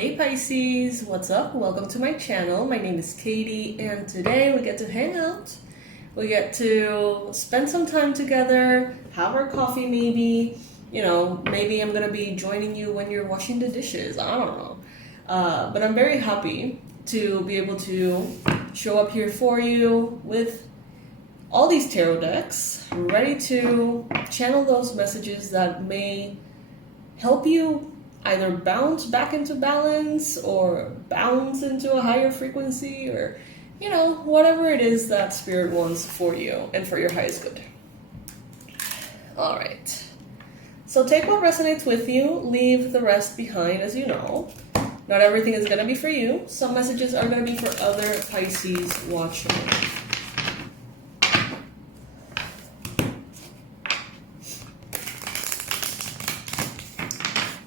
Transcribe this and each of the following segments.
Hey Pisces, what's up? Welcome to my channel. My name is Katie and today we get to hang out. We get to spend some time together, have our coffee maybe. You know, maybe I'm gonna be joining you when you're washing the dishes. I don't know. But I'm very happy to be able to show up here for you with all these tarot decks, ready to channel those messages that may help you either bounce back into balance or bounce into a higher frequency, or, you know, whatever it is that spirit wants for you and for your highest good. All right. So take what resonates with you, leave the rest behind, as you know. Not everything is going to be for you. Some messages are going to be for other Pisces watchers.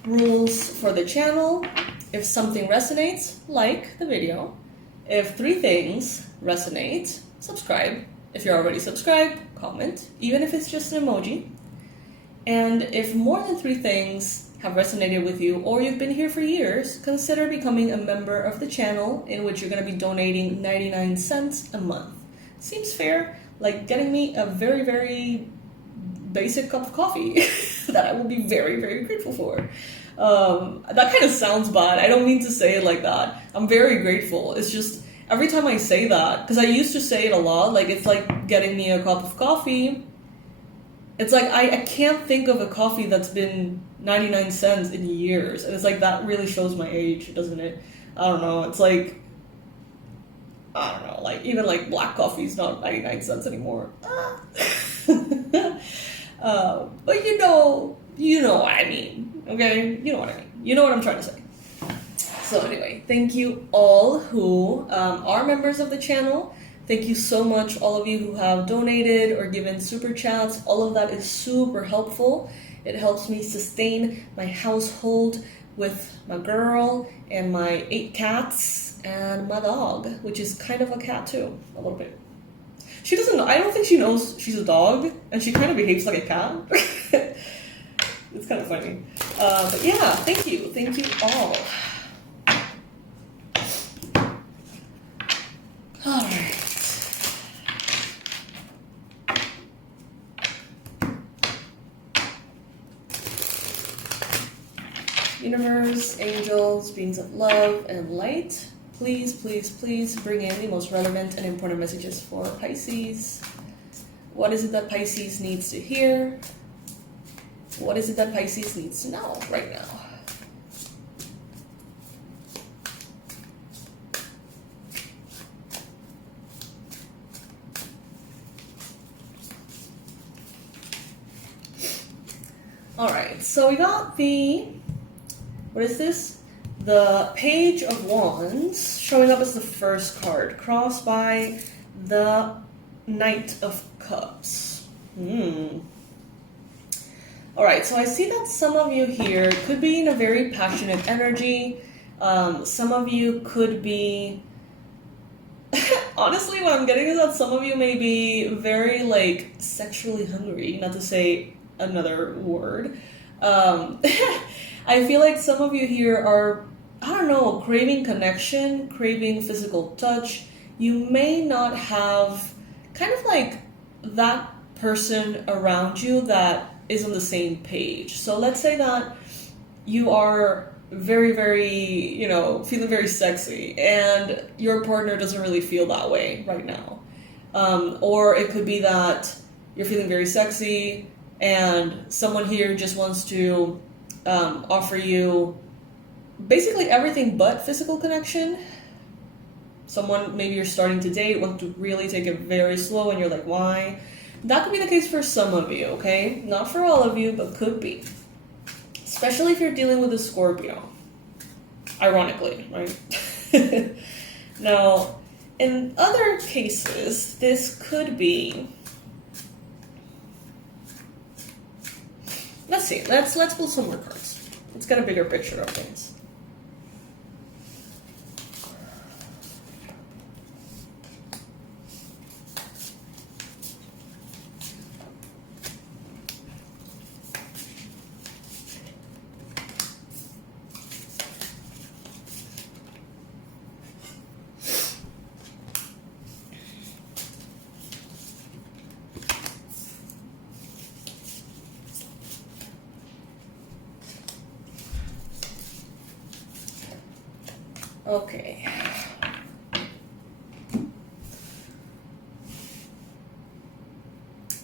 Rules for the channel: if something resonates, like the video. If 3 things resonate, subscribe. If you're already subscribed, comment, even if it's just an emoji. And if more than 3 things have resonated with you, or you've been here for years, consider becoming a member of the channel, in which you're going to be donating 99 cents a month. Seems fair, like getting me a very, very basic cup of coffee that I will be very, very grateful for. That kind of sounds bad. I don't mean to say it like that. I'm very grateful. It's just every time I say that, because I used to say it a lot, like it's like getting me a cup of coffee. It's like I can't think of a coffee that's been 99 cents in years. And it's like that really shows my age, doesn't it? I don't know. It's like, I don't know, like even like black coffee is not 99 cents anymore. But you know what I mean, okay? You know what I mean. You know what I'm trying to say. So anyway, thank you all who are members of the channel. Thank you so much, all of you who have donated or given super chats. All of that is super helpful. It helps me sustain my household with my girl and my 8 cats and my dog, which is kind of a cat too, a little bit. She doesn't know. I don't think she knows she's a dog, and she kind of behaves like a cat. It's kind of funny. But yeah, thank you. Thank you all. All right. Universe, angels, beings of love and light. Please, please, please bring in the most relevant and important messages for Pisces. What is it that Pisces needs to hear? What is it that Pisces needs to know right now? All right, so we got the, what is this? The Page of Wands showing up as the first card, crossed by the Knight of Cups. Alright, so I see that some of you here could be in a very passionate energy. Some of you could be... Honestly, what I'm getting is that some of you may be very, like, sexually hungry, not to say another word. I feel like some of you here are, I don't know, craving connection, craving physical touch. You may not have kind of like that person around you that is on the same page. So let's say that you are very, very, you know, feeling very sexy and your partner doesn't really feel that way right now. Or it could be that you're feeling very sexy and someone here just wants to offer you basically everything but physical connection. Someone maybe you're starting to date, want to really take it very slow, and you're like, why? That could be the case for some of you, okay? Not for all of you, but could be. Especially if you're dealing with a Scorpio. Ironically, right? Now, in other cases, this could be... Let's see, let's pull some more cards. Let's get a bigger picture of things. Okay.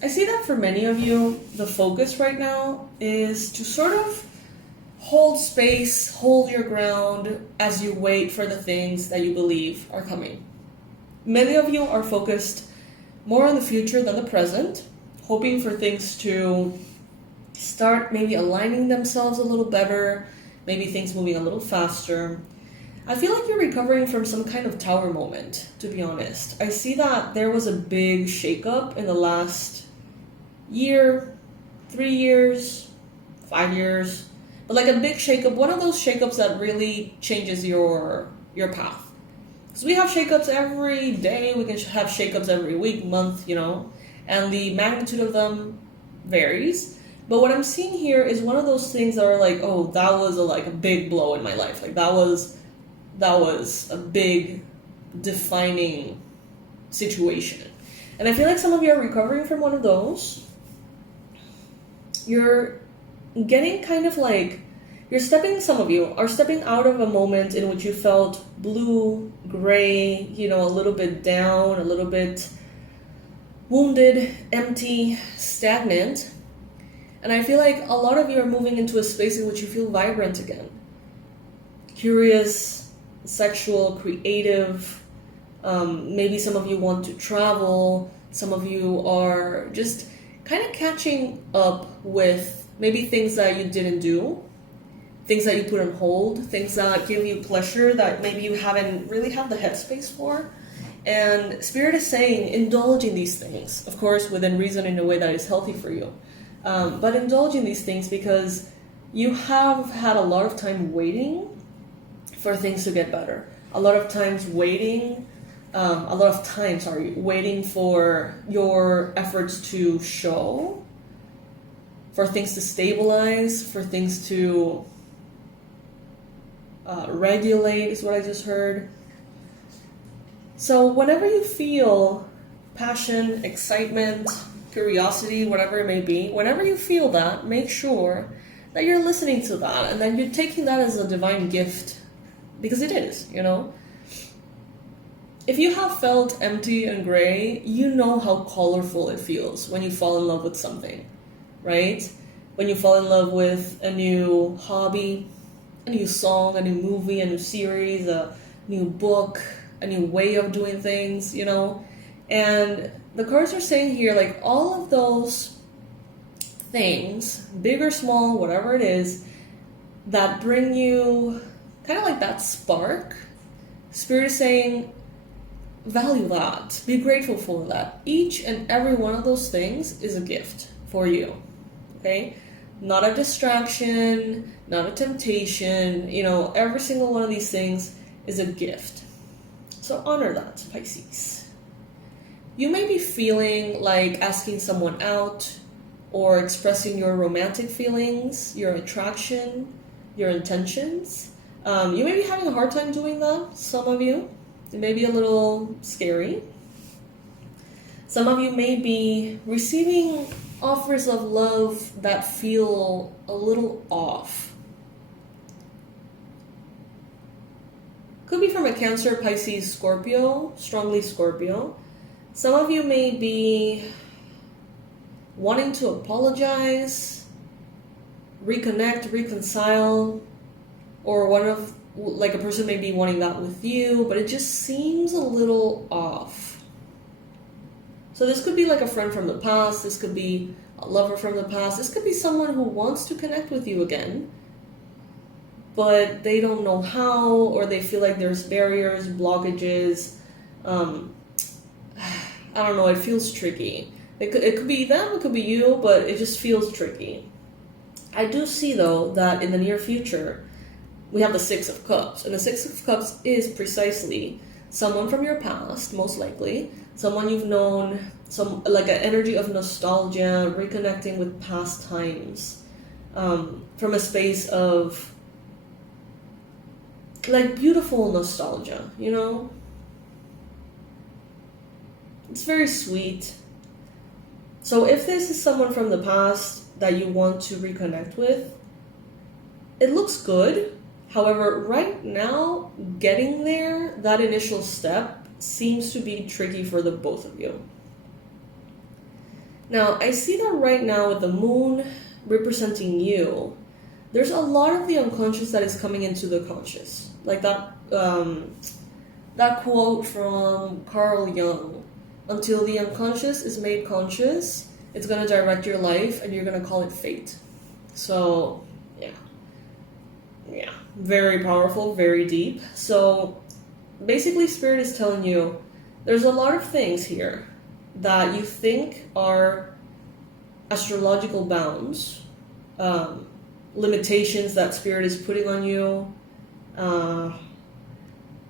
I see that for many of you, the focus right now is to sort of hold space, hold your ground as you wait for the things that you believe are coming. Many of you are focused more on the future than the present, hoping for things to start maybe aligning themselves a little better, maybe things moving a little faster. I feel like you're recovering from some kind of tower moment, to be honest. I see that there was a big shakeup in the last year, 3 years, 5 years, but like a big shakeup, one of those shakeups that really changes your path. Because we have shakeups every day, we can have shakeups every week, month, you know, and the magnitude of them varies. But what I'm seeing here is one of those things that are like, oh, that was a big blow in my life. Like that was a big defining situation. And I feel like some of you are recovering from one of those. You're getting kind of like, some of you are stepping out of a moment in which you felt blue, gray, you know, a little bit down, a little bit wounded, empty, stagnant. And I feel like a lot of you are moving into a space in which you feel vibrant again. Curious, sexual, creative. Maybe some of you want to travel. Some of you are just kind of catching up with maybe things that you didn't do, things that you put on hold, things that give you pleasure that maybe you haven't really had the headspace for. And Spirit is saying, indulge in these things, of course, within reason, in a way that is healthy for you. But indulge in these things because you have had a lot of time waiting for things to get better. A lot of times waiting for your efforts to show, for things to stabilize, for things to regulate, is what I just heard. So whenever you feel passion, excitement, curiosity, whatever it may be, whenever you feel that, make sure that you're listening to that and that you're taking that as a divine gift, because it is, you know. If you have felt empty and gray, you know how colorful it feels when you fall in love with something, right? When you fall in love with a new hobby, a new song, a new movie, a new series, a new book, a new way of doing things, you know? And the cards are saying here, like, all of those things, big or small, whatever it is, that bring you kind of like that spark, Spirit is saying, value that. Be grateful for that. Each and every one of those things is a gift for you. Okay? Not a distraction, not a temptation. You know, every single one of these things is a gift. So honor that, Pisces. You may be feeling like asking someone out or expressing your romantic feelings, your attraction, your intentions. You may be having a hard time doing that, some of you. It may be a little scary. Some of you may be receiving offers of love that feel a little off. Could be from a Cancer, Pisces, Scorpio, strongly Scorpio. Some of you may be wanting to apologize, reconnect, reconcile, or a person may be wanting that with you, but it just seems a little off. So this could be like a friend from the past, this could be a lover from the past, this could be someone who wants to connect with you again, but they don't know how, or they feel like there's barriers, blockages. I don't know, it feels tricky. It could be them, it could be you, but it just feels tricky. I do see, though, that in the near future, we have the Six of Cups, and the Six of Cups is precisely someone from your past, most likely, someone you've known, like an energy of nostalgia, reconnecting with past times, from a space of like beautiful nostalgia, you know? It's very sweet. So if this is someone from the past that you want to reconnect with, it looks good. However, right now, getting there, that initial step seems to be tricky for the both of you. Now, I see that right now with the moon representing you, there's a lot of the unconscious that is coming into the conscious. Like that quote from Carl Jung, until the unconscious is made conscious, it's going to direct your life and you're going to call it fate. So, yeah, very powerful, very deep. So, basically, Spirit is telling you there's a lot of things here that you think are astrological bounds, limitations that Spirit is putting on you.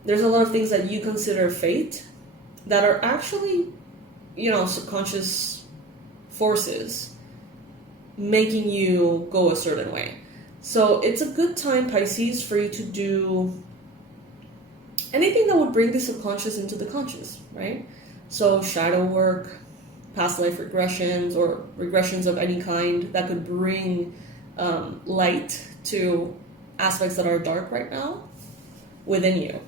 There's a lot of things that you consider fate that are actually, subconscious forces making you go a certain way. So it's a good time, Pisces, for you to do anything that would bring the subconscious into the conscious, right? So shadow work, past life regressions, or regressions of any kind that could bring light to aspects that are dark right now within you.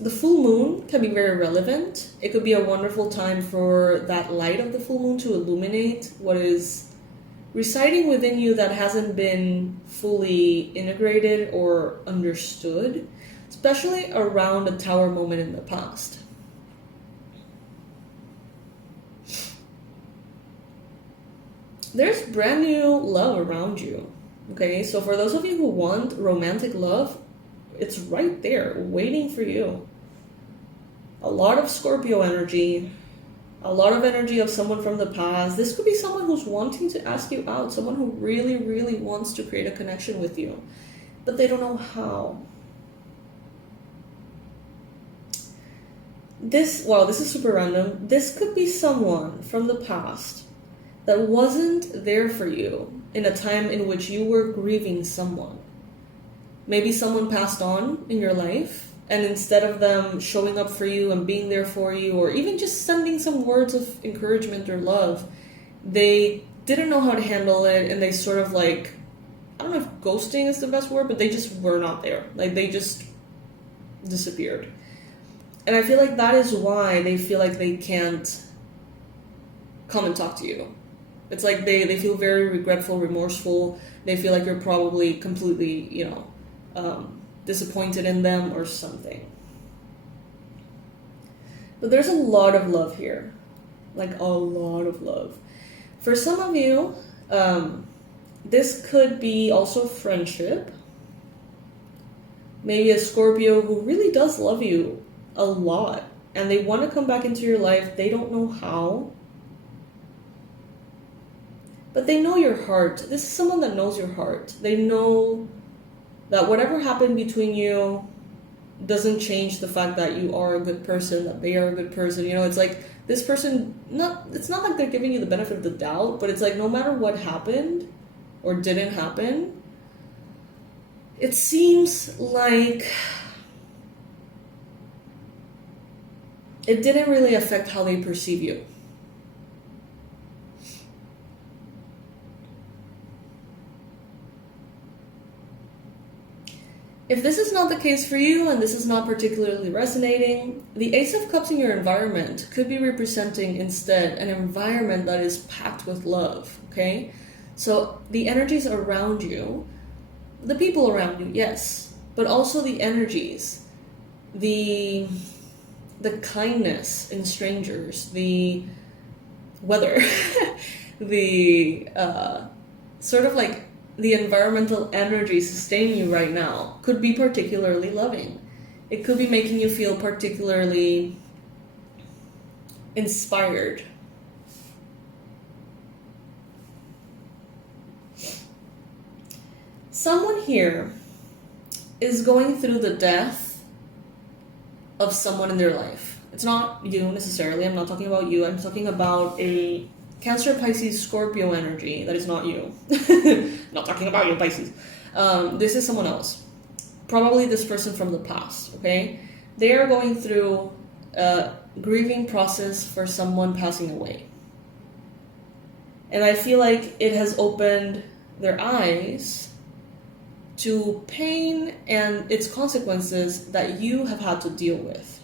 The full moon can be very relevant. It could be a wonderful time for that light of the full moon to illuminate what is residing within you that hasn't been fully integrated or understood, especially around a tower moment in the past. There's brand new love around you, okay? So for those of you who want romantic love, it's right there, waiting for you. A lot of Scorpio energy, a lot of energy of someone from the past. This could be someone who's wanting to ask you out, someone who really, really wants to create a connection with you, but they don't know how. This is super random. This could be someone from the past that wasn't there for you in a time in which you were grieving someone. Maybe someone passed on in your life, and instead of them showing up for you and being there for you, or even just sending some words of encouragement or love, they didn't know how to handle it, and they sort of I don't know if ghosting is the best word, but they just were not there. They just disappeared. And I feel like that is why they feel like they can't come and talk to you. It's like they feel very regretful, remorseful. They feel like you're probably completely, disappointed in them or something. But there's a lot of love here. A lot of love. For some of you, this could be also friendship. Maybe a Scorpio who really does love you a lot, and they want to come back into your life. They don't know how. But they know your heart. This is someone that knows your heart. They know that whatever happened between you doesn't change the fact that you are a good person, that they are a good person. It's like this person, it's not like they're giving you the benefit of the doubt, but it's like no matter what happened or didn't happen, it seems like it didn't really affect how they perceive you. If this is not the case for you, and this is not particularly resonating, the Ace of Cups in your environment could be representing instead an environment that is packed with love, okay? So the energies around you, the people around you, yes, but also the energies, the kindness in strangers, the weather, the the environmental energy sustaining you right now could be particularly loving. It could be making you feel particularly inspired. Someone here is going through the death of someone in their life. It's not you necessarily. I'm not talking about you. I'm talking about a Cancer, Pisces, Scorpio energy that is not you. Not talking about you, Pisces. This is someone else. Probably this person from the past, okay? They are going through a grieving process for someone passing away. And I feel like it has opened their eyes to pain and its consequences that you have had to deal with.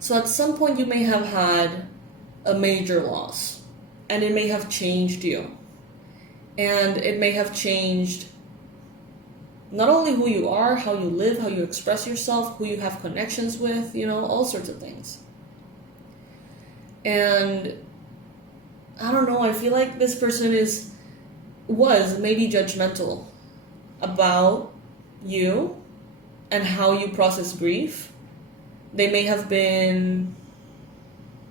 So at some point you may have had a major loss, and it may have changed you. And it may have changed not only who you are, how you live, how you express yourself, who you have connections with, all sorts of things. And I don't know, I feel like this person was maybe judgmental about you and how you process grief. They may have been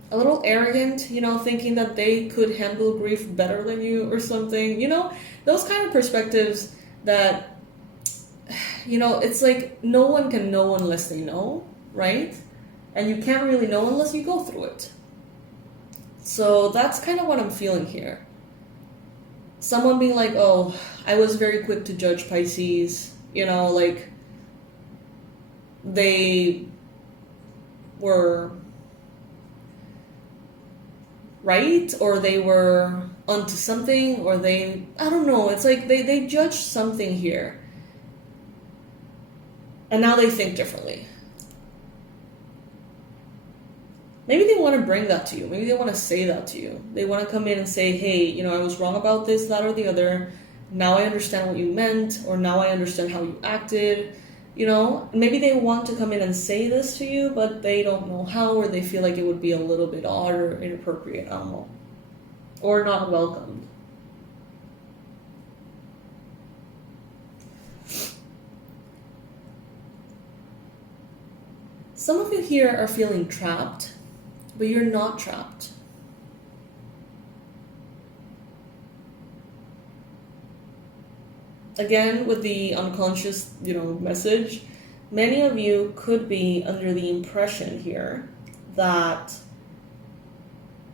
a little arrogant, thinking that they could handle grief better than you or something. Those kind of perspectives that, it's like no one can know unless they know, right? And you can't really know unless you go through it. So that's kind of what I'm feeling here. Someone being like, oh, I was very quick to judge Pisces, like they were right, or they were onto something, or I don't know, it's like they judged something here. And now they think differently. Maybe they want to bring that to you. Maybe they want to say that to you. They want to come in and say, hey, I was wrong about this, that, or the other. Now I understand what you meant, or now I understand how you acted. Maybe they want to come in and say this to you, but they don't know how, or they feel like it would be a little bit odd or inappropriate. I don't know. Or not welcomed. Some of you here are feeling trapped, but you're not trapped. Again, with the unconscious, message, many of you could be under the impression here that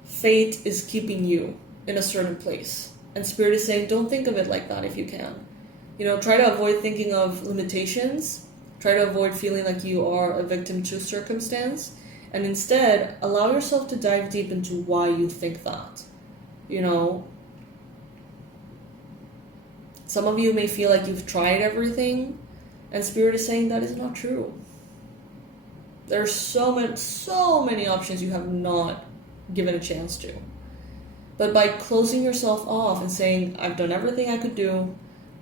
fate is keeping you in a certain place. And Spirit is saying, don't think of it like that if you can. Try to avoid thinking of limitations. Try to avoid feeling like you are a victim to circumstance. And instead, allow yourself to dive deep into why you think that. Some of you may feel like you've tried everything, and Spirit is saying that is not true. There's so many options you have not given a chance to. But by closing yourself off and saying, I've done everything I could do,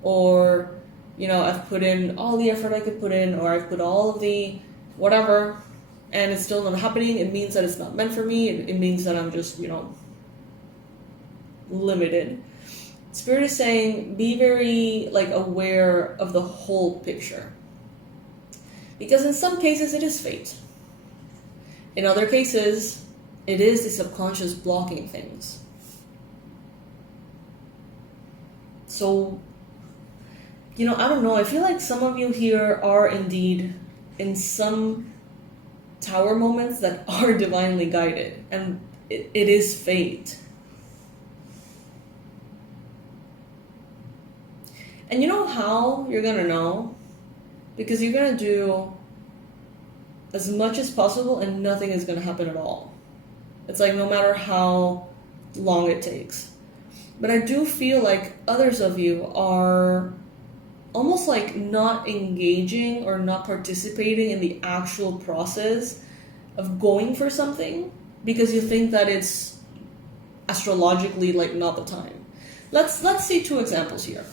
or, I've put in all the effort I could put in, or I've put all of the whatever, and it's still not happening, it means that it's not meant for me. It means that I'm just, limited. Spirit is saying, be very aware of the whole picture. Because in some cases it is fate. In other cases, it is the subconscious blocking things. So, I don't know, I feel like some of you here are indeed in some tower moments that are divinely guided. And it is fate. And you know how you're going to know? Because you're going to do as much as possible and nothing is going to happen at all. It's like no matter how long it takes. But I do feel like others of you are almost like not engaging or not participating in the actual process of going for something because you think that it's astrologically not the time. Let's see two examples here.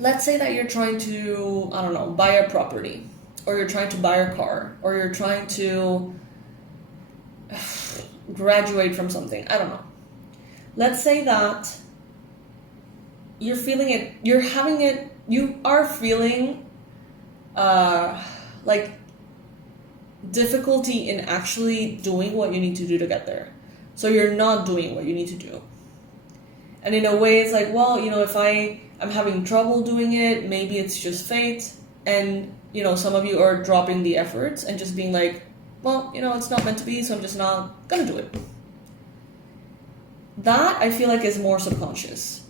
Let's say that you're trying to, buy a property, or you're trying to buy a car, or you're trying to graduate from something. I don't know. Let's say that you're feeling it, you are feeling difficulty in actually doing what you need to do to get there. So you're not doing what you need to do. And in a way, it's like, well, if I'm having trouble doing it, maybe it's just fate. And, some of you are dropping the efforts and just being like, well, it's not meant to be, so I'm just not gonna do it. That, I feel like, is more subconscious.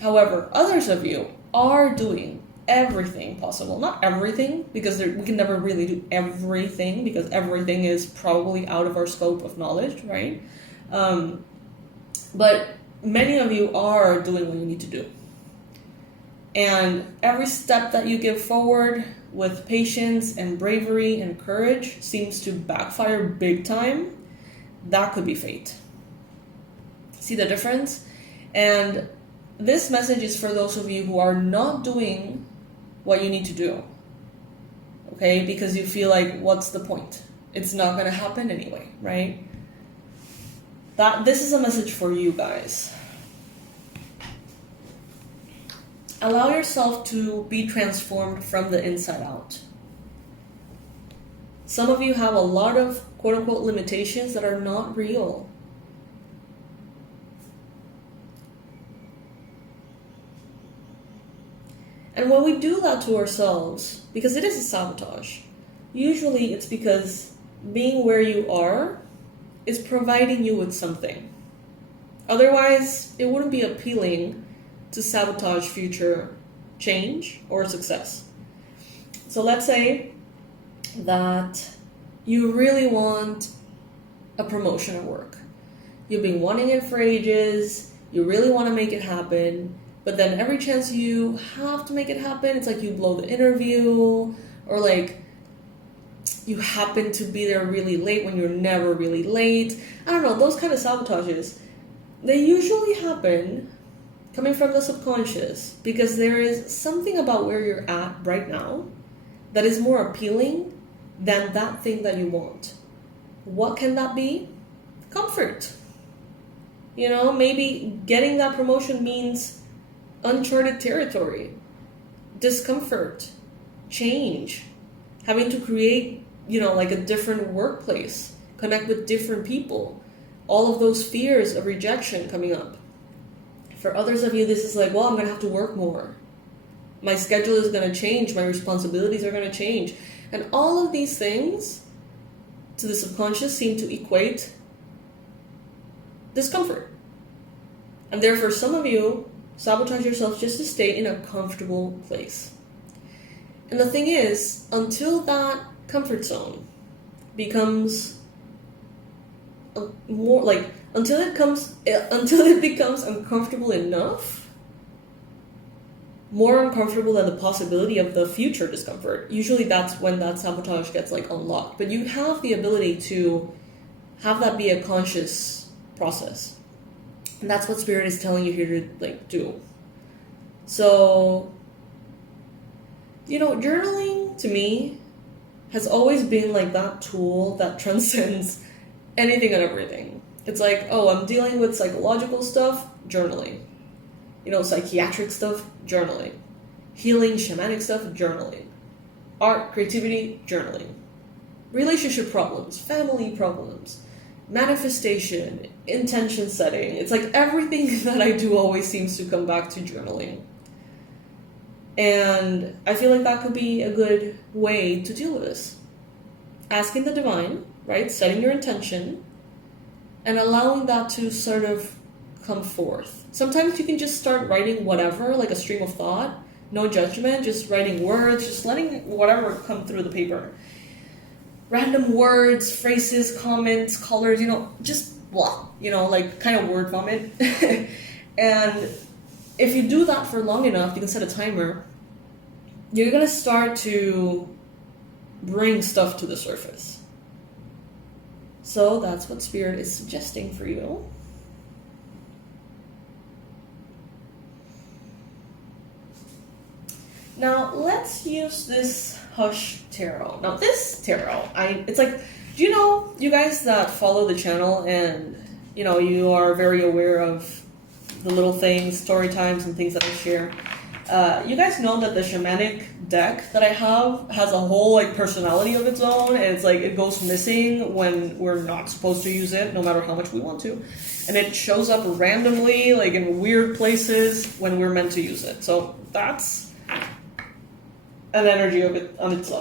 However, others of you are doing everything possible. Not everything, because we can never really do everything, because everything is probably out of our scope of knowledge, right? But many of you are doing what you need to do. And every step that you give forward with patience and bravery and courage seems to backfire big time. That could be fate. See the difference? And this message is for those of you who are not doing what you need to do. Okay? Because you feel like, what's the point? It's not going to happen anyway, right? This is a message for you guys. Allow yourself to be transformed from the inside out. Some of you have a lot of quote-unquote limitations that are not real. And when we do that to ourselves, because it is a sabotage, usually it's because being where you are is providing you with something. Otherwise, it wouldn't be appealing to sabotage future change or success. So let's say that you really want a promotion at work. You've been wanting it for ages, you really want to make it happen, but then every chance you have to make it happen, it's like you blow the interview, or like you happen to be there really late when you're never really late. I don't know, those kind of sabotages, they usually happen coming from the subconscious because there is something about where you're at right now that is more appealing than that thing that you want. What can that be? Comfort. You know, maybe getting that promotion means uncharted territory, discomfort, change, having to create, you know, like a different workplace, connect with different people, all of those fears of rejection coming up. For others of you, this is like, well, I'm going to have to work more. My schedule is going to change. My responsibilities are going to change. And all of these things to the subconscious seem to equate discomfort. And therefore, some of you sabotage yourself just to stay in a comfortable place. And the thing is, until that comfort zone becomes more like, until it becomes uncomfortable enough, more uncomfortable than the possibility of the future discomfort, usually that's when that sabotage gets like unlocked. But you have the ability to have that be a conscious process. And that's what Spirit is telling you here to like do. So, you know, journaling to me has always been like that tool that transcends anything and everything. It's like, oh, I'm dealing with psychological stuff, journaling. You know, psychiatric stuff, journaling. Healing, shamanic stuff, journaling. Art, creativity, journaling. Relationship problems, family problems, manifestation, intention setting. It's like everything that I do always seems to come back to journaling. And I feel like that could be a good way to deal with this. Asking the divine, right? Setting your intention and allowing that to sort of come forth. Sometimes you can just start writing whatever, like a stream of thought, no judgment, just writing words, just letting whatever come through the paper. Random words, phrases, comments, colors, you know, just blah, you know, like kind of word vomit. And if you do that for long enough, you can set a timer, you're going to start to bring stuff to the surface. So that's what Spirit is suggesting for you. Now, let's use this Hush Tarot. Now, this tarot, it's like, do you know, you guys that follow the channel and, you know, you are very aware of the little things, story times and things that I share. You guys know that the shamanic deck that I have has a whole like personality of its own, and it's like it goes missing when we're not supposed to use it, no matter how much we want to. And it shows up randomly, like in weird places when we're meant to use it. So that's an energy of it on its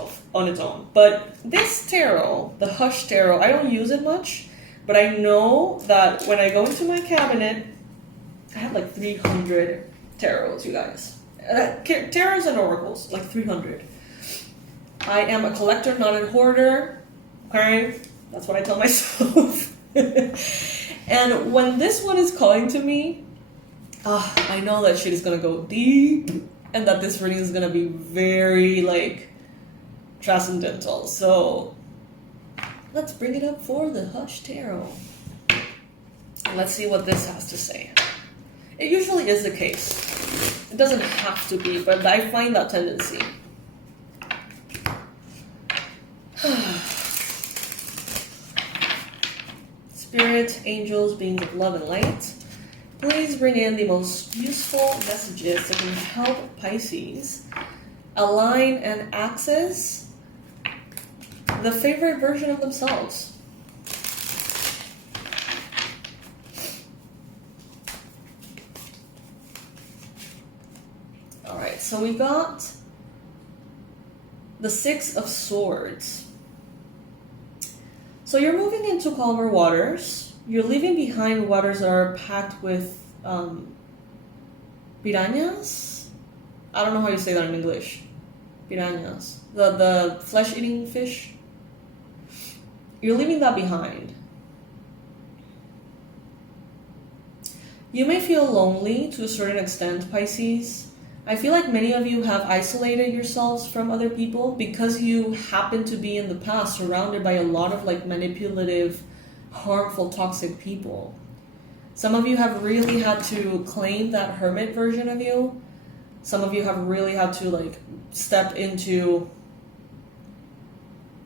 own. But this tarot, the Hush Tarot, I don't use it much, but I know that when I go into my cabinet, I have like 300 tarots, you guys. Tarots and oracles, like 300. I am a collector, not a hoarder. Okay? That's what I tell myself. And when this one is calling to me, I know that shit is gonna go deep. and that this reading is going to be very, like, transcendental. So let's bring it up for the Hush Tarot. Let's see what this has to say. It usually is the case. It doesn't have to be, but I find that tendency. Spirit, angels, beings of love and light, please bring in the most useful messages that can help Pisces align and access the favorite version of themselves. Alright, so we got the Six of Swords. So you're moving into calmer waters. You're leaving behind waters that are packed with piranhas. I don't know how you say that in English. Piranhas. The flesh-eating fish. You're leaving that behind. You may feel lonely to a certain extent, Pisces. I feel like many of you have isolated yourselves from other people because you happen to be in the past surrounded by a lot of like manipulative, harmful, toxic people. Some of you have really had to claim that hermit version of you. Some of you have really had to like step into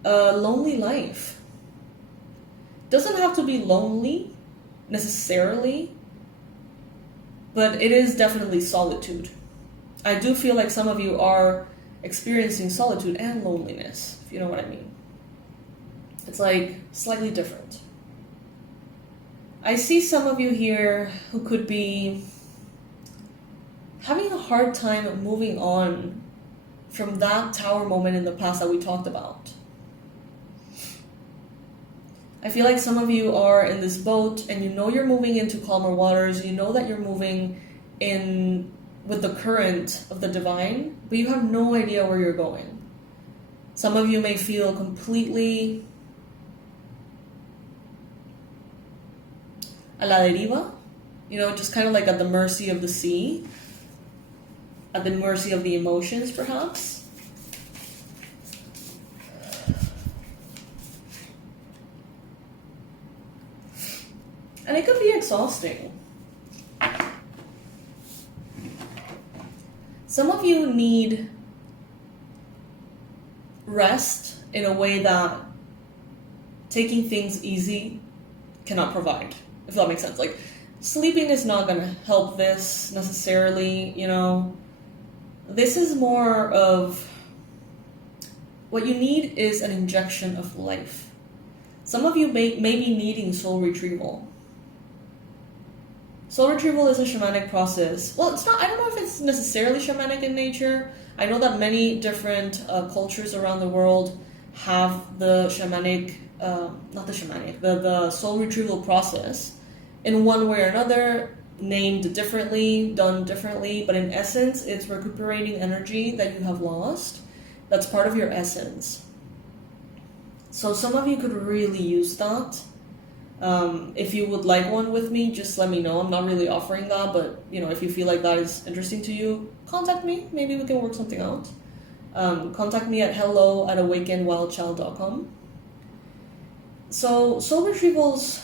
a lonely life. Doesn't have to be lonely necessarily, but it is definitely solitude. I do feel like some of you are experiencing solitude and loneliness, if you know what I mean. It's like slightly different. I see some of you here who could be having a hard time moving on from that tower moment in the past that we talked about. I feel like some of you are in this boat and you know you're moving into calmer waters. You know that you're moving in with the current of the divine, but you have no idea where you're going. Some of you may feel completely a la deriva, you know, just kind of like at the mercy of the sea, at the mercy of the emotions, perhaps. And it could be exhausting. Some of you need rest in a way that taking things easy cannot provide, if that makes sense. Like, sleeping is not going to help this necessarily, you know. This is more of what you need is an injection of life. Some of you may be needing soul retrieval. Soul retrieval is a shamanic process. Well, it's not, I don't know if it's necessarily shamanic in nature. I know that many different cultures around the world have the shamanic, the soul retrieval process in one way or another, named differently, done differently, but in essence, it's recuperating energy that you have lost. That's part of your essence. So some of you could really use that. If you would like one with me, just let me know. I'm not really offering that, but you know, if you feel like that is interesting to you, contact me. Maybe we can work something out. Contact me at hello@awakenedwildchild.com. So soul retrievals,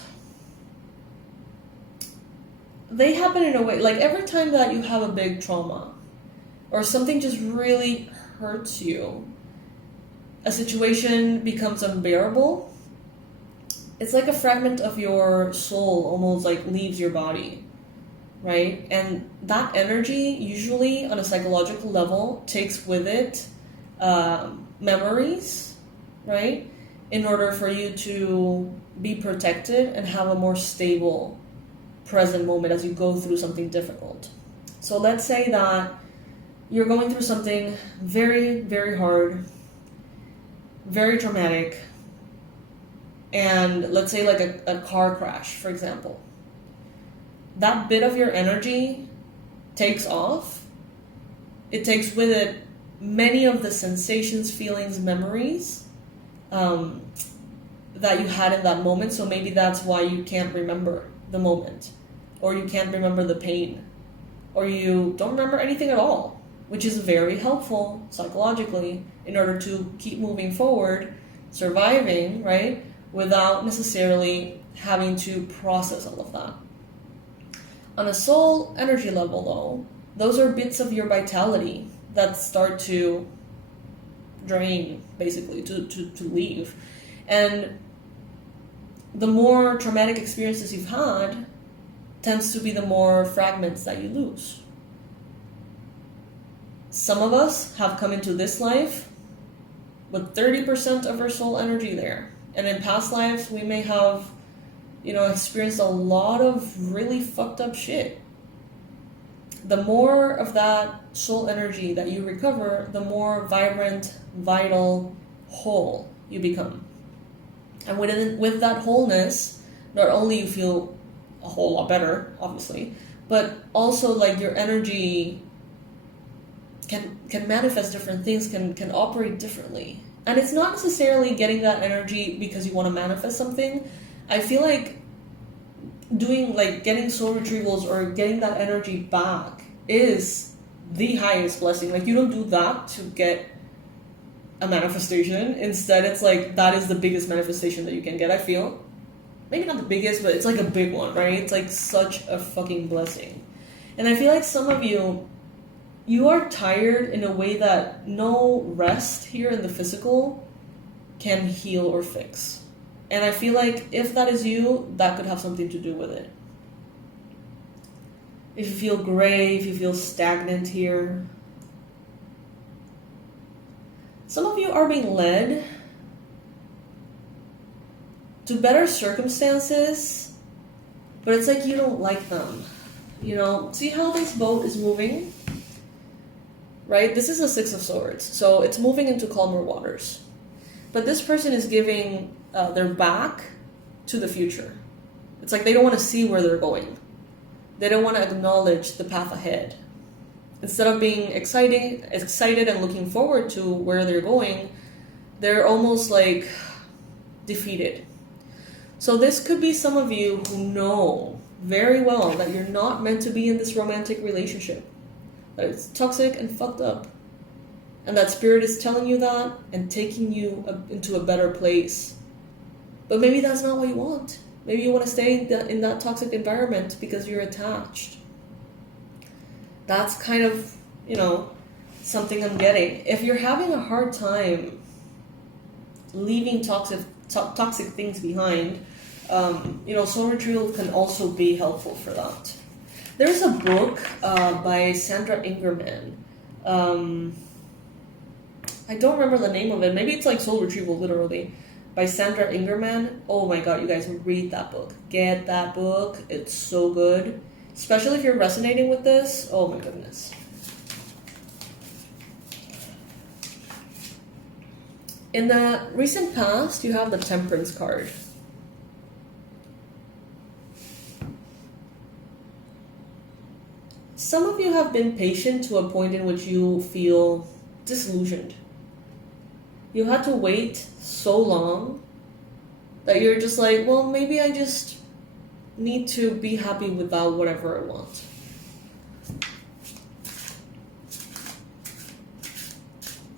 they happen in a way, like every time that you have a big trauma or something just really hurts you, a situation becomes unbearable. It's like a fragment of your soul almost like leaves your body, right? And that energy usually on a psychological level takes with it memories, right? In order for you to be protected and have a more stable present moment as you go through something difficult. So let's say that you're going through something very, very hard, very traumatic, and let's say like a car crash, for example. That bit of your energy takes off. It takes with it many of the sensations, feelings, memories that you had in that moment. So maybe that's why you can't remember the moment, or you can't remember the pain, or you don't remember anything at all. which is very helpful psychologically in order to keep moving forward, surviving, right? Without necessarily having to process all of that. On a soul energy level, though, those are bits of your vitality that start to drain, basically, to leave. And the more traumatic experiences you've had tends to be the more fragments that you lose. Some of us have come into this life with 30% of our soul energy there. And in past lives, we may have, experienced a lot of really fucked up shit. The more of that soul energy that you recover, the more vibrant, vital, whole you become. And with that wholeness, not only you feel a whole lot better, obviously, but also like your energy can manifest different things, can operate differently. And it's not necessarily getting that energy because you want to manifest something. I feel like getting soul retrievals or getting that energy back is the highest blessing. Like, you don't do that to get a manifestation. Instead, it's like that is the biggest manifestation that you can get, I feel. Maybe not the biggest, but it's like a big one, right? It's like such a fucking blessing. And I feel like some of you are tired in a way that no rest here in the physical can heal or fix. And I feel like if that is you, that could have something to do with it. If you feel gray, if you feel stagnant here. Some of you are being led to better circumstances, but it's like you don't like them. See how this boat is moving? Right? This is a Six of Swords, so it's moving into calmer waters. But this person is giving their back to the future. It's like they don't want to see where they're going. They don't want to acknowledge the path ahead. Instead of being excited and looking forward to where they're going, they're almost like defeated. So this could be some of you who know very well that you're not meant to be in this romantic relationship. That it's toxic and fucked up. And that spirit is telling you that and taking you into a better place. But maybe that's not what you want. Maybe you want to stay in that toxic environment because you're attached. That's kind of, something I'm getting. If you're having a hard time leaving toxic things behind, soul retrieval can also be helpful for that. There's a book by Sandra Ingerman. I don't remember the name of it. Maybe it's like Soul Retrieval, literally, by Sandra Ingerman. Oh my god, you guys, read that book. Get that book. It's so good. Especially if you're resonating with this. Oh my goodness. In the recent past, you have the Temperance card. Some of you have been patient to a point in which you feel disillusioned. You had to wait so long that you're just like, well, maybe I just need to be happy without whatever I want.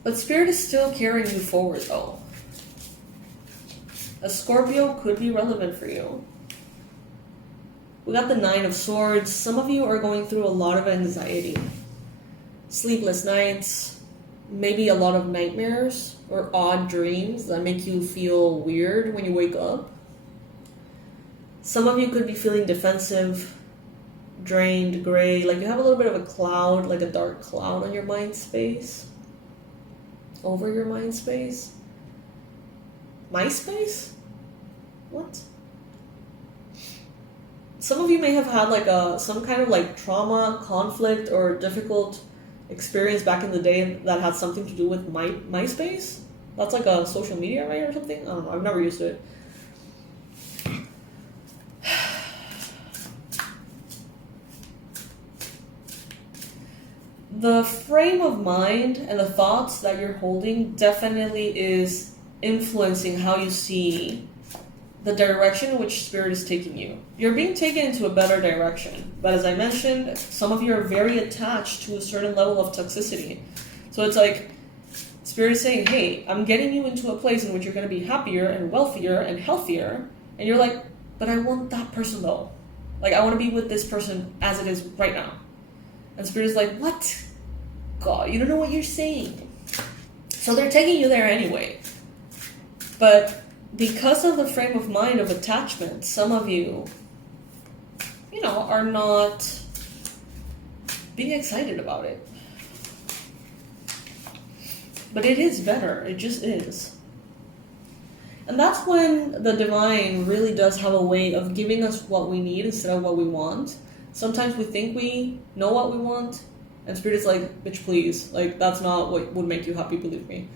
But Spirit is still carrying you forward, though. A Scorpio could be relevant for you. We got the Nine of Swords. Some of you are going through a lot of anxiety. Sleepless nights, maybe a lot of nightmares or odd dreams that make you feel weird when you wake up. Some of you could be feeling defensive, drained, gray, like you have a little bit of a cloud, like a dark cloud on your mind space. Over your mind space. MySpace? What? Some of you may have had like some kind of like trauma, conflict, or difficult experience back in the day that had something to do with MySpace. That's like a social media, right, or something? I don't know. I've never used it. The frame of mind and the thoughts that you're holding definitely is influencing how you see the direction in which Spirit is taking you. You're being taken into a better direction. But as I mentioned, some of you are very attached to a certain level of toxicity. So it's like, Spirit is saying, hey, I'm getting you into a place in which you're going to be happier and wealthier and healthier. And you're like, but I want that person though. Like, I want to be with this person as it is right now. And Spirit is like, what? God, you don't know what you're saying. So they're taking you there anyway. But because of the frame of mind of attachment, some of you, are not being excited about it. But it is better. It just is. And that's when the divine really does have a way of giving us what we need instead of what we want. Sometimes we think we know what we want, and Spirit is like, bitch, please. Like, that's not what would make you happy, believe me.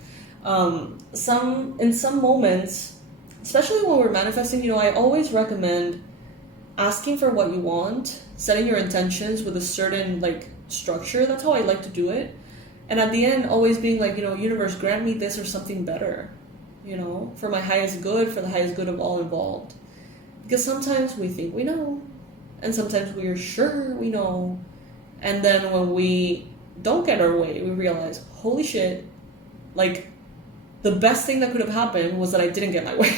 In some moments, especially when we're manifesting, I always recommend asking for what you want, setting your intentions with a certain, structure. That's how I like to do it. And at the end, always being like, universe, grant me this or something better, for my highest good, for the highest good of all involved. Because sometimes we think we know, and sometimes we are sure we know. And then when we don't get our way, we realize, holy shit, the best thing that could have happened was that I didn't get my way.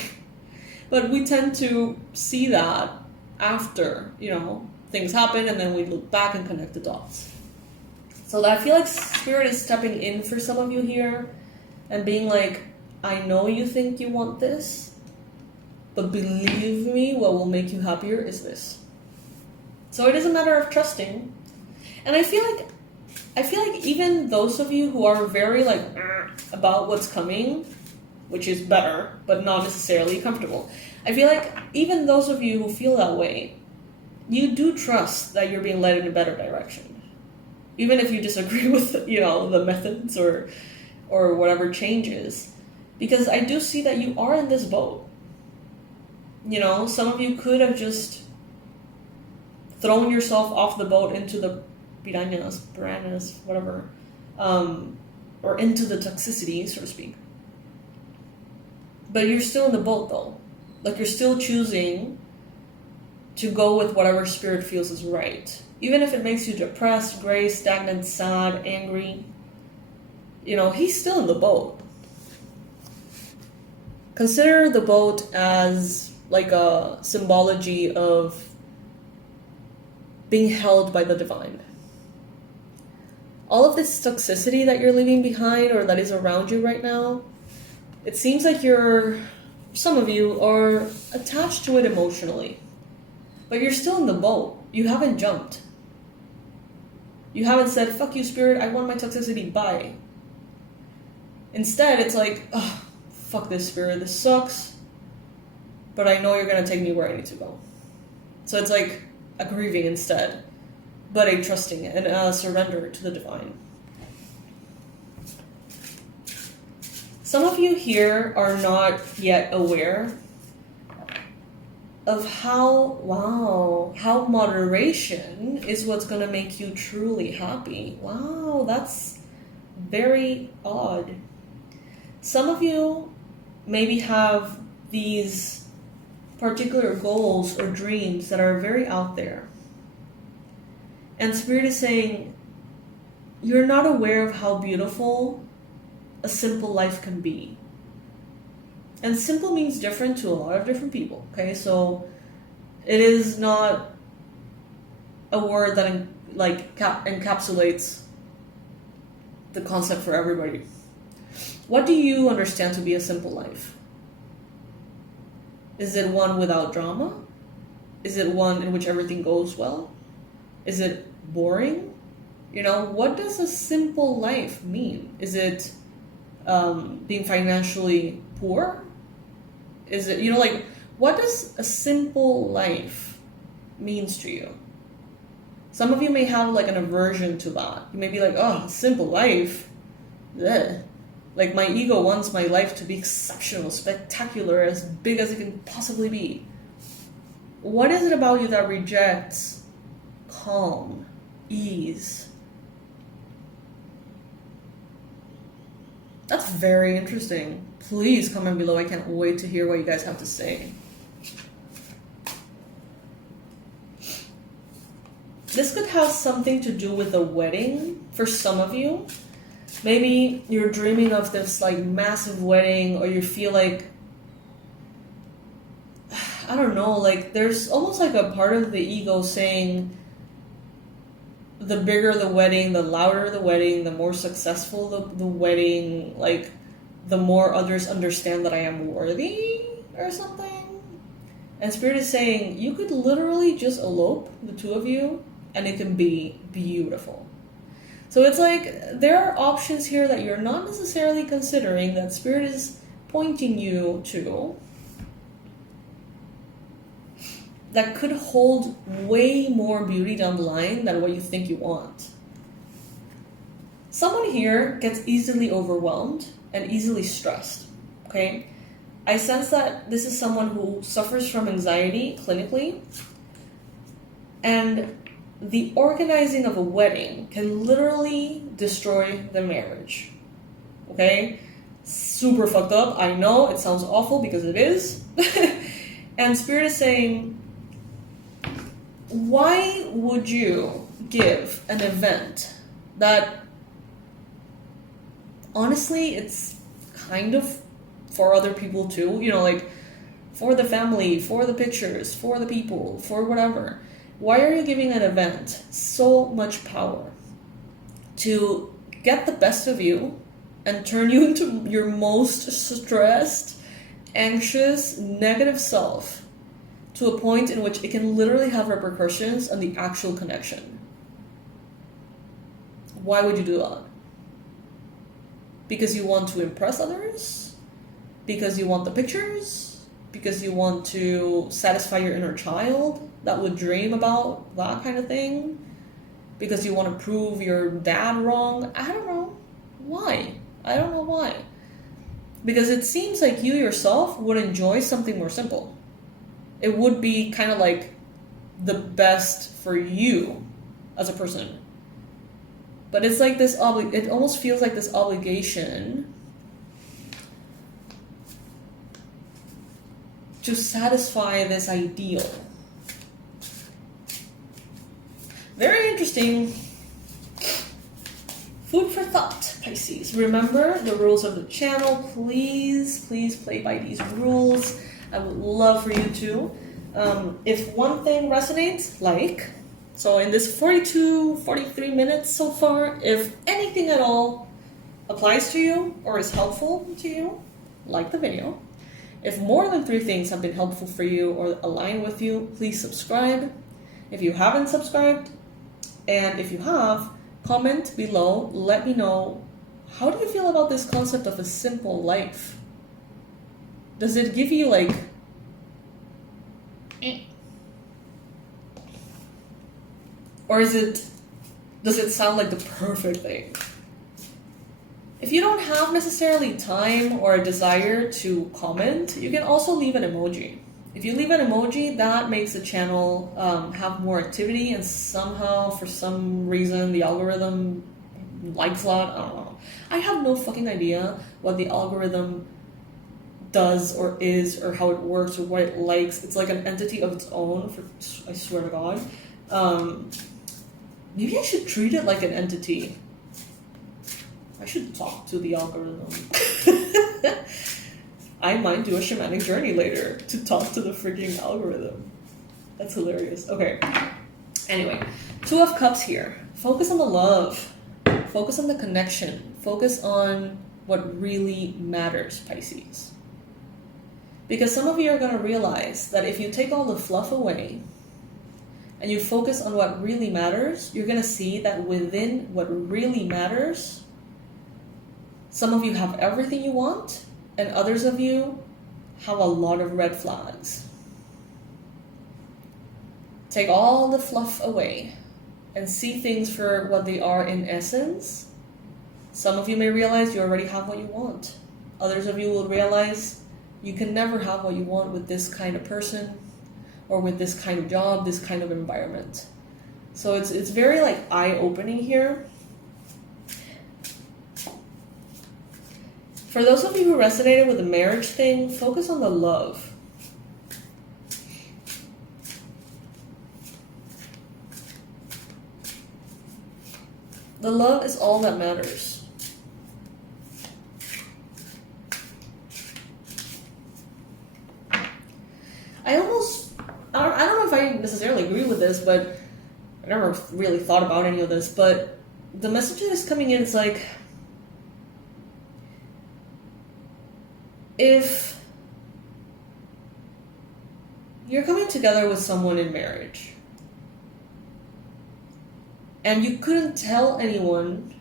But we tend to see that after, things happen, and then we look back and connect the dots. So I feel like Spirit is stepping in for some of you here and being like, I know you think you want this, but believe me, what will make you happier is this. So it is a matter of trusting. And I feel like even those of you who are very about what's coming, which is better, but not necessarily comfortable, I feel like even those of you who feel that way, you do trust that you're being led in a better direction. Even if you disagree with, the methods or whatever changes. Because I do see that you are in this boat. Some of you could have just thrown yourself off the boat into the piranhas, whatever, or into the toxicity, so to speak. But you're still in the boat, though. You're still choosing to go with whatever Spirit feels is right. Even if it makes you depressed, gray, stagnant, sad, angry, he's still in the boat. Consider the boat as a symbology of being held by the divine. All of this toxicity that you're leaving behind or that is around you right now, it seems like some of you are attached to it emotionally. But you're still in the boat. You haven't jumped. You haven't said, fuck you, Spirit, I want my toxicity, bye. Instead, it's like, oh, fuck this, Spirit, this sucks, but I know you're going to take me where I need to go. So it's like a grieving instead, but a trusting and a surrender to the divine. Some of you here are not yet aware of how moderation is what's going to make you truly happy. Wow, that's very odd. Some of you maybe have these particular goals or dreams that are very out there. And Spirit is saying, you're not aware of how beautiful a simple life can be. And simple means different to a lot of different people, okay? So it is not a word that encapsulates the concept for everybody. What do you understand to be a simple life? Is it one without drama? Is it one in which everything goes well? Is it boring? What does a simple life mean? Is it being financially poor? Is it, what does a simple life means to you? Some of you may have an aversion to that. You may be like, oh, simple life. Blech. My ego wants my life to be exceptional, spectacular, as big as it can possibly be. What is it about you that rejects calm, ease? That's very interesting. Please comment below. I can't wait to hear what you guys have to say. this could have something to do with a wedding for some of you. Maybe you're dreaming of this like massive wedding, or you feel like, I don't know, like there's almost like a part of the ego saying the bigger the wedding, the louder the wedding, the more successful the wedding, like the more others understand that I am worthy or something. And Spirit is saying you could literally just elope, the two of you, and it can be beautiful. So it's like there are options here that you're not necessarily considering that Spirit is pointing you to that could hold way more beauty down the line than what you think you want. Someone here gets easily overwhelmed and easily stressed, okay? I sense that this is someone who suffers from anxiety clinically, and the organizing of a wedding can literally destroy the marriage, okay? Super fucked up, I know, it sounds awful because it is. And Spirit is saying, why would you give an event that, honestly, it's kind of for other people too, you know, like for the family, for the pictures, for the people, for whatever. Why are you giving an event so much power to get the best of you and turn you into your most stressed, anxious, negative self to a point in which it can literally have repercussions on the actual connection? Why would you do that? Because you want to impress others? Because you want the pictures? Because you want to satisfy your inner child that would dream about that kind of thing? Because you want to prove your dad wrong? I don't know. Why? I don't know why. Because it seems like you yourself would enjoy something more simple. It would be kind of like the best for you as a person. But it's like this, it almost feels like this obligation to satisfy this ideal. Very interesting. Food for thought, Pisces. Remember the rules of the channel. Please, please play by these rules. I would love for you to. If one thing resonates, like. So in this 42, 43 minutes so far, if anything at all applies to you or is helpful to you, like the video. If more than 3 things have been helpful for you or align with you, please subscribe. If you haven't subscribed, and if you have, comment below, let me know, how do you feel about this concept of a simple life? Does it give you like, or does it sound like the perfect thing? If you don't have necessarily time or a desire to comment, you can also leave an emoji. If you leave an emoji, that makes the channel have more activity, and somehow, for some reason, the algorithm likes that. I don't know. I have no fucking idea what the algorithm does or is or how it works or what it likes. It's like an entity of its own, I swear to God. Maybe I should treat it like an entity. I should talk to the algorithm. I might do a shamanic journey later to talk to the freaking algorithm. That's hilarious. Okay. Anyway, 2 of Cups here. Focus on the love. Focus on the connection. Focus on what really matters, Pisces. Because some of you are going to realize that if you take all the fluff away and you focus on what really matters, you're going to see that within what really matters, some of you have everything you want, and others of you have a lot of red flags. Take all the fluff away and see things for what they are in essence. Some of you may realize you already have what you want. Others of you will realize you can never have what you want with this kind of person or with this kind of job, this kind of environment. So it's very like eye-opening here. For those of you who resonated with the marriage thing, focus on the love. The love is all that matters. I don't know if I necessarily agree with this, but I never really thought about any of this, but the message that is coming in is like, if you're coming together with someone in marriage and you couldn't tell anyone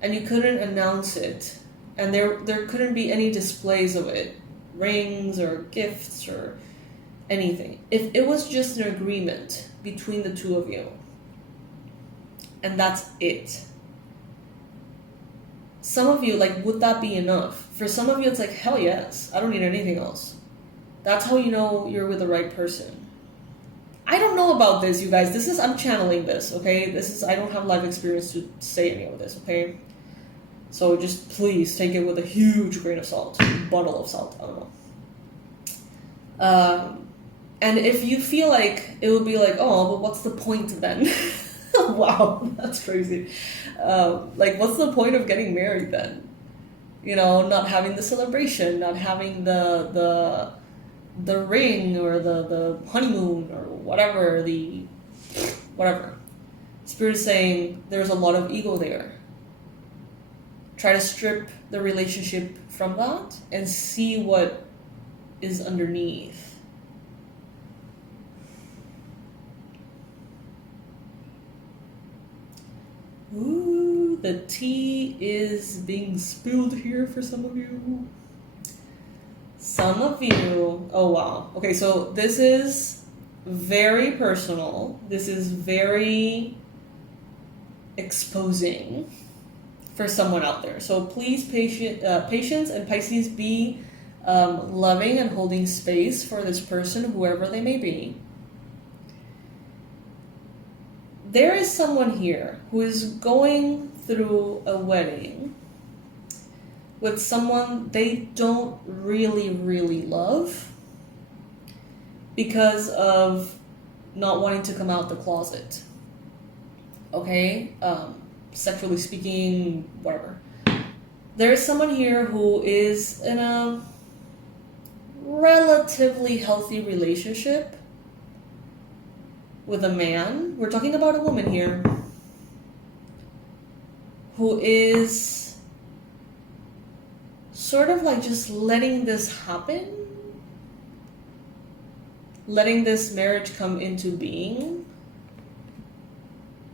and you couldn't announce it and there couldn't be any displays of it, rings or gifts or anything, if it was just an agreement between the two of you and that's it, some of you, like, would that be enough? For some of you, it's like, hell yes, I don't need anything else. That's how you know you're with the right person. I don't know about this, you guys. I'm channeling this, okay? I don't have life experience to say any of this, okay? So just please take it with a huge grain of salt, bottle of salt, I don't know. And if you feel like it would be like, oh, but what's the point then? Wow, that's crazy. Like, what's the point of getting married then? You know, not having the celebration, not having the ring or the honeymoon or whatever, whatever. Spirit is saying there's a lot of ego there. Try to strip the relationship from that and see what is underneath. Ooh, the tea is being spilled here for some of you. Some of you, oh wow. Okay, so this is very personal. This is very exposing for someone out there. So please, patience and Pisces, be loving and holding space for this person, whoever they may be. There is someone here who is going through a wedding with someone they don't really, really love because of not wanting to come out the closet. Okay? Sexually speaking, whatever. There is someone here who is in a relatively healthy relationship with a man. We're talking about a woman here who is sort of like just letting this happen, letting this marriage come into being,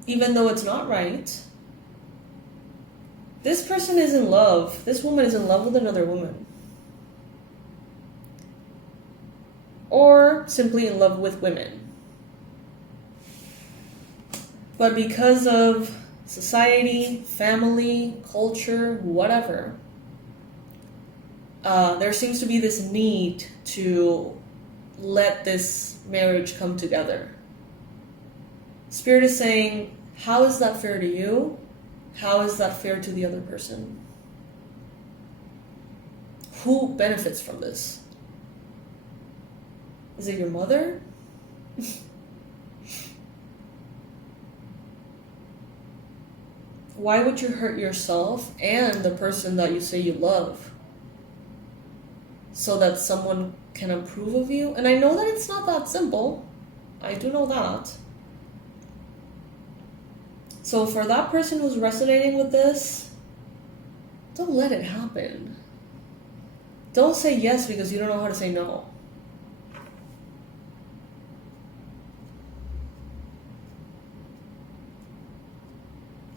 even though it's not right. This person is in love. This woman is in love with another woman. Or simply in love with women. But because of society, family, culture, whatever, there seems to be this need to let this marriage come together. Spirit is saying, how is that fair to you? How is that fair to the other person? Who benefits from this? Is it your mother? Why would you hurt yourself and the person that you say you love so that someone can approve of you? And I know that it's not that simple. I do know that. So for that person who's resonating with this, don't let it happen. Don't say yes because you don't know how to say no.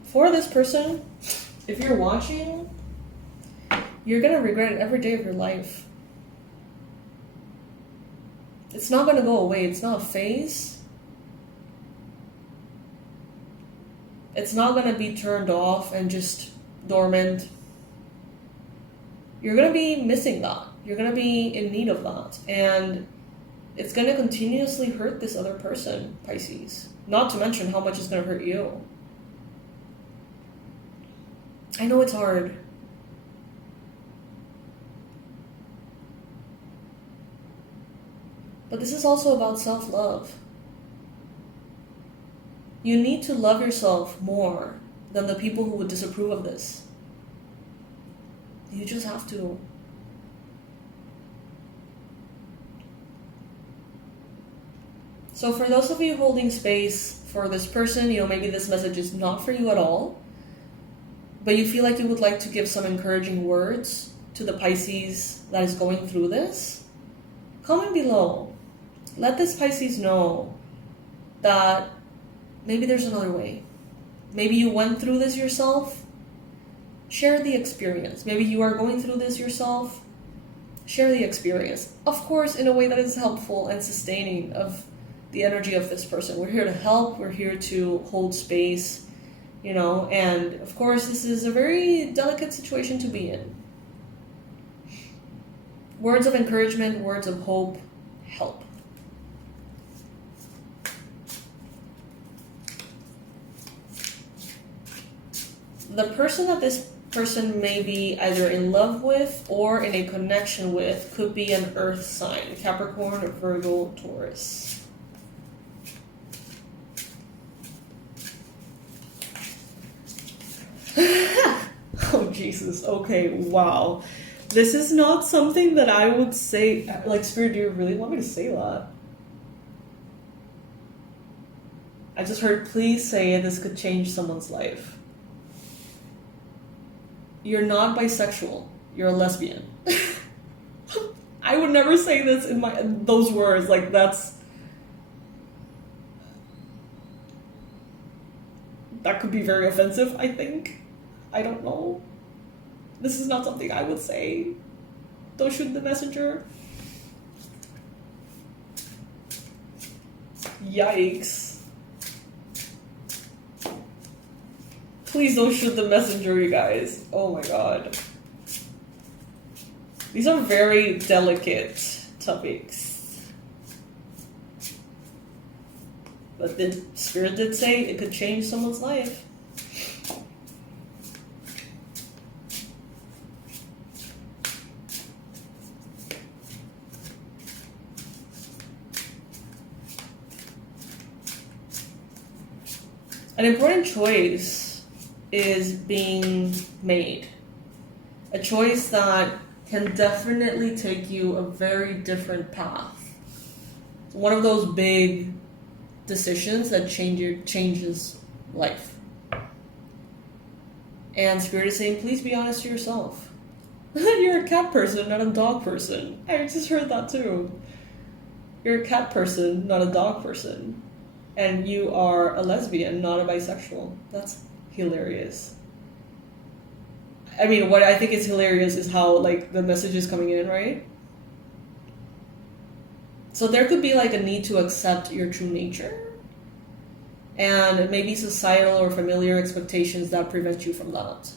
For this person, if you're watching, you're going to regret it every day of your life. It's not going to go away. It's not a phase. It's not going to be turned off and just dormant. You're going to be missing that. You're going to be in need of that. And it's going to continuously hurt this other person, Pisces. Not to mention how much it's going to hurt you. I know it's hard. But this is also about self-love. You need to love yourself more than the people who would disapprove of this. You just have to. So for those of you holding space for this person, maybe this message is not for you at all, but you feel like you would like to give some encouraging words to the Pisces that is going through this, comment below. Let this Pisces know that maybe there's another way. Maybe you went through this yourself. Share the experience. Maybe you are going through this yourself. Share the experience. Of course, in a way that is helpful and sustaining of the energy of this person. We're here to help. We're here to hold space, and of course, this is a very delicate situation to be in. Words of encouragement, words of hope, help. The person that this person may be either in love with or in a connection with could be an earth sign, Capricorn, Virgo, Taurus. Oh, Jesus. Okay, wow. This is not something that I would say, like, Spirit, do you really want me to say that? I just heard, please say this could change someone's life. You're not bisexual. You're a lesbian. I would never say this in those words. Like, that could be very offensive, I think. I don't know. This is not something I would say. Don't shoot the messenger. Yikes. Please don't shoot the messenger, you guys. Oh my god. These are very delicate topics. But the Spirit did say it could change someone's life. An important choice is being made. A choice that can definitely take you a very different path. It's one of those big decisions that changes life. And Spirit is saying, please be honest to yourself. You're a cat person, not a dog person. I just heard that too. You're a cat person, not a dog person. And you are a lesbian, not a bisexual. That's hilarious. I mean, what I think is hilarious is how, like, the message is coming in, right? So there could be, like, a need to accept your true nature. And maybe societal or familiar expectations that prevent you from that.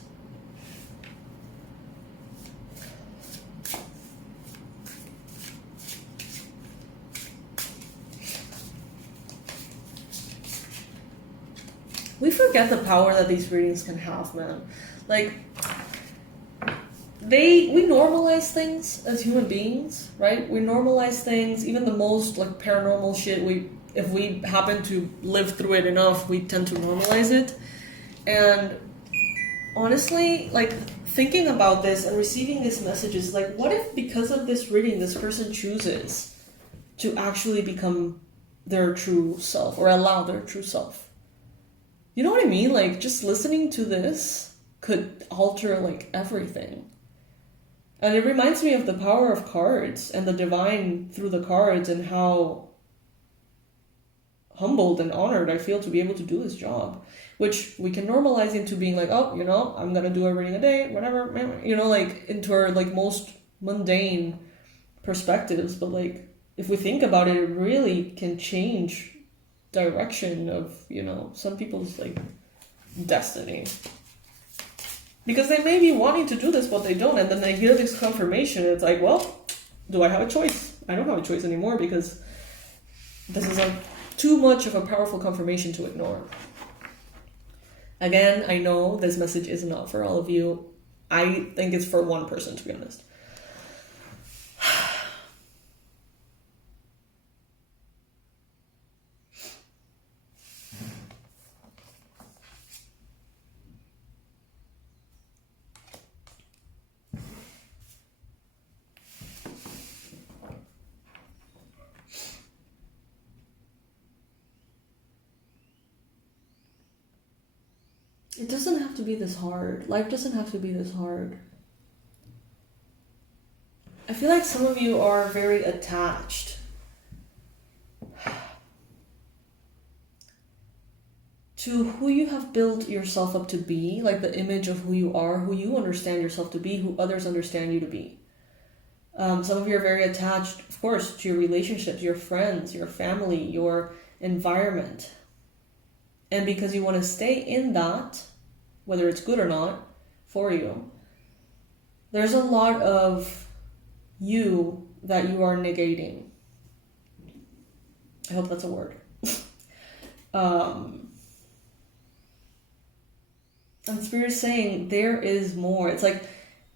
We forget the power that these readings can have, man. Like, we normalize things as human beings, right? We normalize things, even the most, like, paranormal shit, if we happen to live through it enough, we tend to normalize it. And honestly, like, thinking about this and receiving these messages, like, what if because of this reading, this person chooses to actually become their true self, or allow their true self? You know what I mean? Like, just listening to this could alter, like, everything. And it reminds me of the power of cards and the divine through the cards, and how humbled and honored I feel to be able to do this job, which we can normalize into being like, oh, I'm gonna do a reading a day, whatever, like, into our, like, most mundane perspectives. But, like, if we think about it, it really can change direction of, some people's, like, destiny. Because they may be wanting to do this, but they don't, and then they hear this confirmation, and it's like, well, do I have a choice? I don't have a choice anymore, because this is too much of a powerful confirmation to ignore. Again, I know this message is not for all of you. I think it's for one person, to be honest. it doesn't have to be this hard. Life doesn't have to be this hard. I feel like some of you are very attached to who you have built yourself up to be, like the image of who you are, who you understand yourself to be, who others understand you to be. Some of you are very attached, of course, to your relationships, your friends, your family, your environment. And because you want to stay in that, whether it's good or not for you, there's a lot of you that you are negating. I hope that's a word. And Spirit is saying there is more. It's like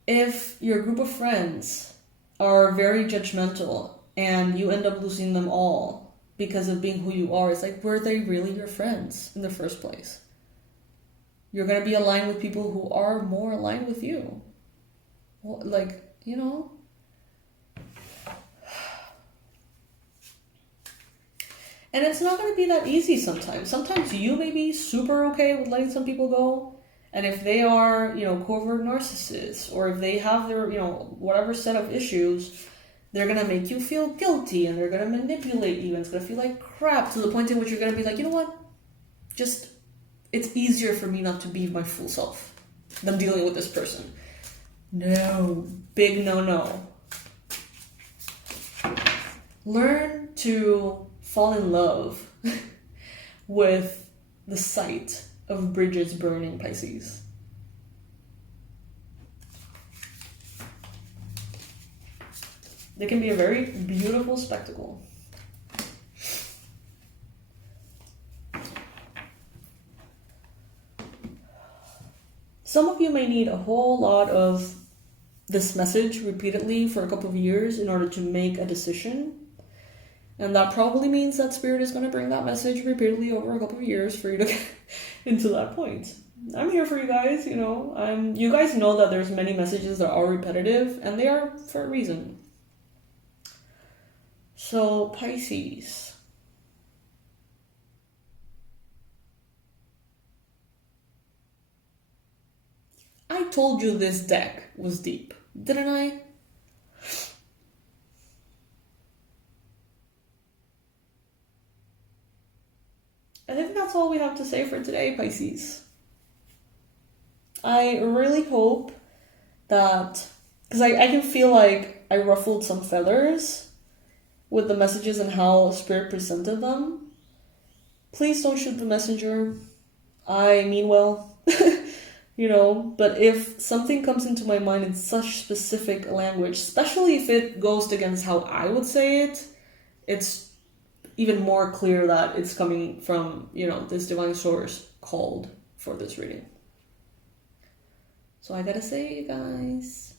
if your group of friends are very judgmental and you end up losing them all because of being who you are, it's like, were they really your friends in the first place? You're going to be aligned with people who are more aligned with you. Well, like, you know. And it's not going to be that easy sometimes. Sometimes you may be super okay with letting some people go. And if they are, you know, covert narcissists, or if they have their, you know, whatever set of issues, they're going to make you feel guilty and they're going to manipulate you and it's going to feel like crap, to the point in which you're going to be like, you know what? Just, it's easier for me not to be my full self than dealing with this person. No. Big no. Learn to fall in love with the sight of bridges burning, Pisces. They can be a very beautiful spectacle. Some of you may need a whole lot of this message repeatedly for a couple of years in order to make a decision. And that probably means that Spirit is going to bring that message repeatedly over a couple of years for you to get into that point. I'm here for you guys, you know. You guys know that there's many messages that are repetitive, and they are for a reason. So, Pisces. I told you this deck was deep, didn't I? I think that's all we have to say for today, Pisces. I really hope that, because I can feel like I ruffled some feathers with the messages and how Spirit presented them. Please don't shoot the messenger. I mean well, you know, but if something comes into my mind in such specific language, especially if it goes against how I would say it, it's even more clear that it's coming from, you know, this divine source called for this reading. So I gotta say, you guys,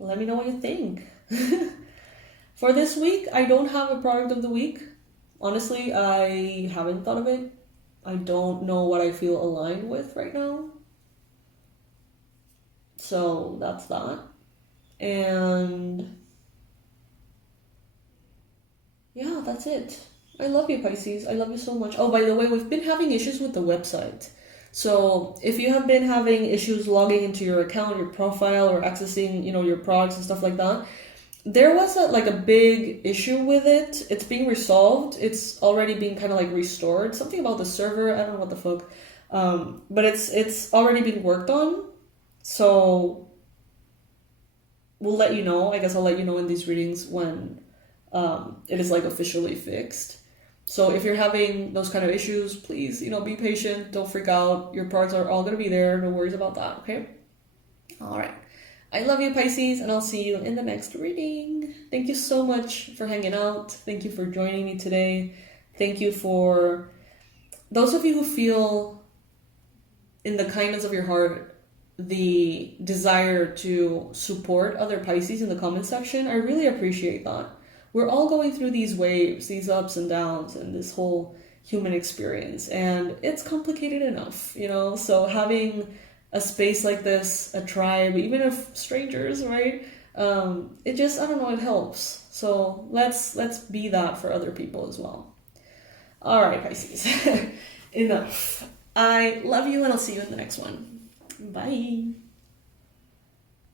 let me know what you think. For this week, I don't have a product of the week. Honestly, I haven't thought of it. I don't know what I feel aligned with right now. So that's that. And yeah, that's it. I love you, Pisces. I love you so much. Oh, by the way, we've been having issues with the website. So if you have been having issues logging into your account, your profile, or accessing, you know, your products and stuff like that, there was a big issue with it. It's being resolved. It's already being kind of like restored. Something about the server. I don't know what the fuck. But it's already been worked on. So we'll let you know. I guess I'll let you know in these readings when it is like officially fixed. So if you're having those kind of issues, please, you know, be patient. Don't freak out. Your products are all going to be there. No worries about that. Okay. All right. I love you, Pisces, and I'll see you in the next reading. Thank you so much for hanging out. Thank you for joining me today. Thank you for those of you who feel in the kindness of your heart the desire to support other Pisces in the comment section. I really appreciate that. We're all going through these waves, these ups and downs, and this whole human experience, and it's complicated enough, you know, so having a space like this, a tribe, even if strangers, right, it just, I don't know, it helps. So let's be that for other people as well. All right, Pisces. Enough. I love you, and I'll see you in the next one. Bye.